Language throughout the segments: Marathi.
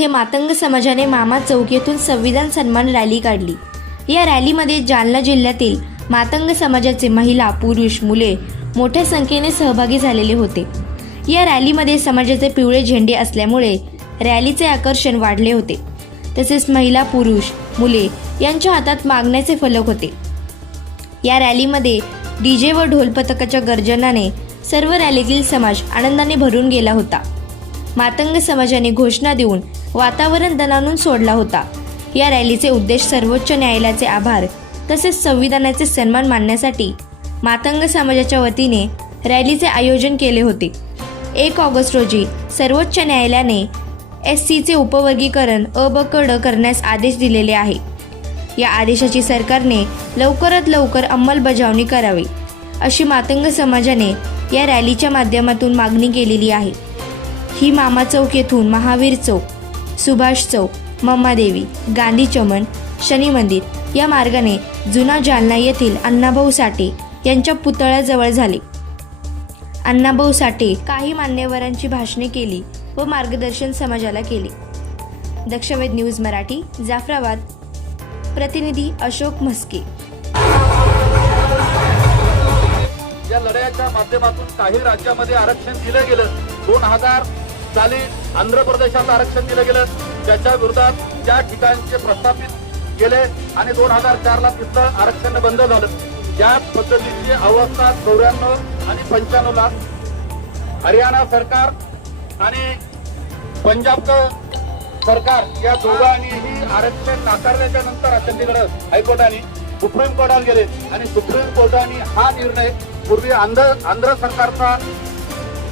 येथे मातंग समाजाने मामा चौक येथून संविधान सन्मान रॅली काढली. या रॅलीमध्ये जालना जिल्ह्यातील मातंग समाजाचे महिला पुरुष मुले मोठ्या संख्येने सहभागी झालेले होते. या रॅलीमध्ये समाजाचे पिवळे झेंडे असल्यामुळे रॅलीचे आकर्षण वाढले होते. तसेच महिला पुरुष मुले यांच्या हातात मागण्याचे फलक होते. या रॅलीमध्ये डीजे व ढोल पथकाच्या गर्जनाने सर्व रॅलीतील समाज आनंदाने भरून गेला होता. मातंग समाजाने घोषणा देऊन वातावरण दणानून सोडला होता. या रॅलीचे उद्देश सर्वोच्च न्यायालयाचे आभार तसेच संविधानाचे सन्मान मानण्यासाठी मातंग समाजाच्या वतीने रॅलीचे आयोजन केले होते. एक ऑगस्ट रोजी सर्वोच्च न्यायालयाने एस सीचे उपवर्गीकरण अ ब करण्यास आदेश दिलेले आहे. या आदेशाची सरकारने लवकरात लवकर अंमलबजावणी करावी अशी मातंग समाजाने या रॅलीच्या माध्यमातून मागणी केलेली आहे. ही मामा चौक येथून महावीर चौक सुभाष चौक मम्मादेवी गांधी चमन शनी मंदिर या मार्गाने जुना जालना येथील अण्णाभाऊ साठे यांच्या पुतळ्याजवळ झाले. अण्णाभाऊ साठे काही मान्यवरांची भाषणे केली व मार्गदर्शन समाजाला केले. दक्षवेध न्यूज मराठी जाफराबाद. प्रतिनिधी अशोक म्हस्के. या लढ्याच्या माध्यमातून काही राज्यामध्ये आरक्षण दिलं गेलं. दोन हजार साली आंध्र प्रदेशात आरक्षण दिलं गेलं. त्याच्या विरोधात त्या ठिकाणचे प्रस्थापित केले आणि दोन हजार चारला तिथलं आरक्षण बंद झालं. त्याच पद्धतीची अवस्था चौऱ्याण्णव आणि पंच्याण्णवला. हरियाणा सरकार आणि पंजाबचं सरकार या दोघांनीही आरक्षण नाकारल्याच्या नंतर चंदीगड हायकोर्टाने सुप्रीम कोर्टात गेले. आणि सुप्रीम कोर्टाने हा निर्णय पूर्वी आंध्र आंध्र सरकारचा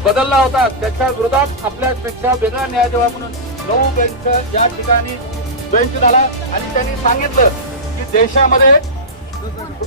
बदलला होता. त्याच्या विरोधात आपल्यापेक्षा वेगळा न्याय द्यावा म्हणून नऊ बेंच या ठिकाणी बेंच झाला. आणि त्यांनी सांगितलं की देशामध्ये